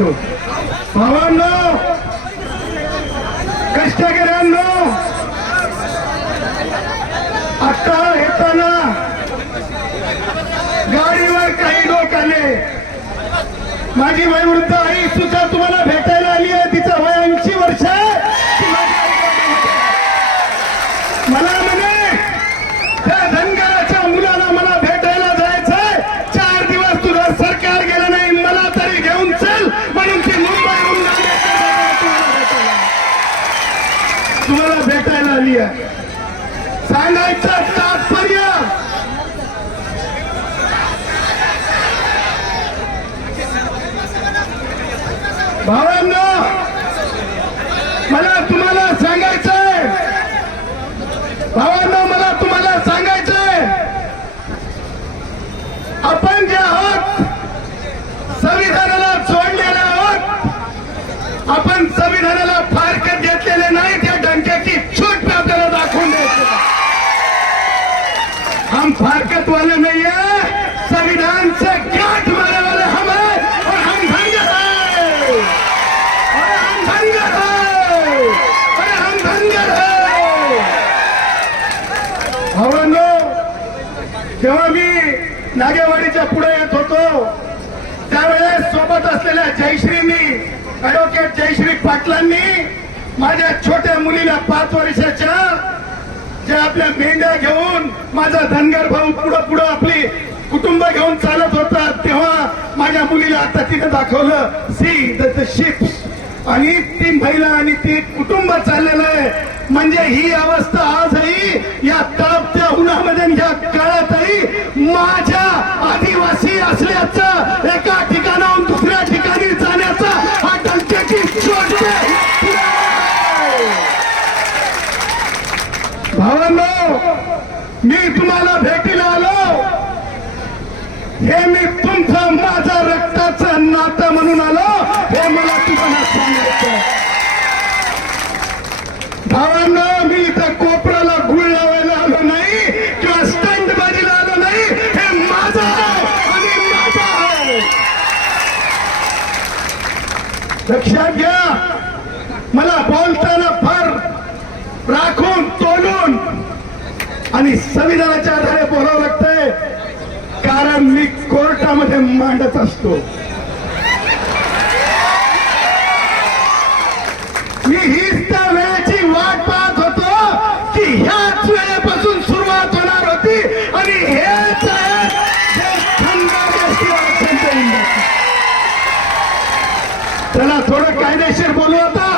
असो भावांनो कष्टकऱ्यांनो आता येताना गाडीवर काही लोक आले. माझी वयवृद्ध आई सुद्धा तुम्हाला भेटायला आली आहे. तिचं वय ऐंशी वर्ष मला म्हणे त्या धनगराच्या मुलाला मला भेटायला जायचंय चार दिवस तुझं सरकार गेलं नाही मला तरी घेऊन चल म्हणून ती मुंबईहून नांदेडच्या जवळ तुम्हाला भेटायला. तुम्हाला भेटायला आली आहे. सांगायचं तात्पर्य. भावांना मला तुम्हाला सांगायचंय. भावांना वाले नहीं है संविधान से गांठ मारने वाले हम हैं और हम धनगर है और हम धनगर है और हम धनगर है भावांनो जेव्हा मी नागेवाडीच्या पुढे येत होतो त्यावेळेस सोबत असलेल्या जयश्रींनी ऍडव्होकेट जयश्री पाटलांनी माझ्या छोट्या मुलीला पाच वर्षाच्या जे आपल्या मेंढ्या घेऊन माझा धनगर भाऊ पुढं पुढं आपली कुटुंब घेऊन चालत होता तेव्हा माझ्या मुलीला आता तिने दाखवलं सी द शिप्स आणि ती महिला आणि ती कुटुंब चाललेलं आहे. म्हणजे ही अवस्था आजही या तापत्या उन्हामध्ये या काळातही माझ्या भावांनो मी तुम्हाला भेटीला आलो. हे मी तुमचं माझं रक्ताचं नातं म्हणून आलो. हे मला तुम्हाला सांगायचं भावांनो मी इथं कोपराला गुळ लावायला आलो नाही किंवा स्टंट बाजीला आलो नाही. हे माझं आणि माझं आहे. लक्षात घ्या. मला बोलताना फार राखून तो आणि संविधानाच्या आधारे बोलावं लागतंय. कारण मी कोर्टामध्ये मांडत असतो. मी हीच त्या वेळेची वाट पाहत होतो की ह्याच वेळेपासून सुरुवात होणार होती आणि हेच आहे जे थोडं कायदेशीर बोलू आता.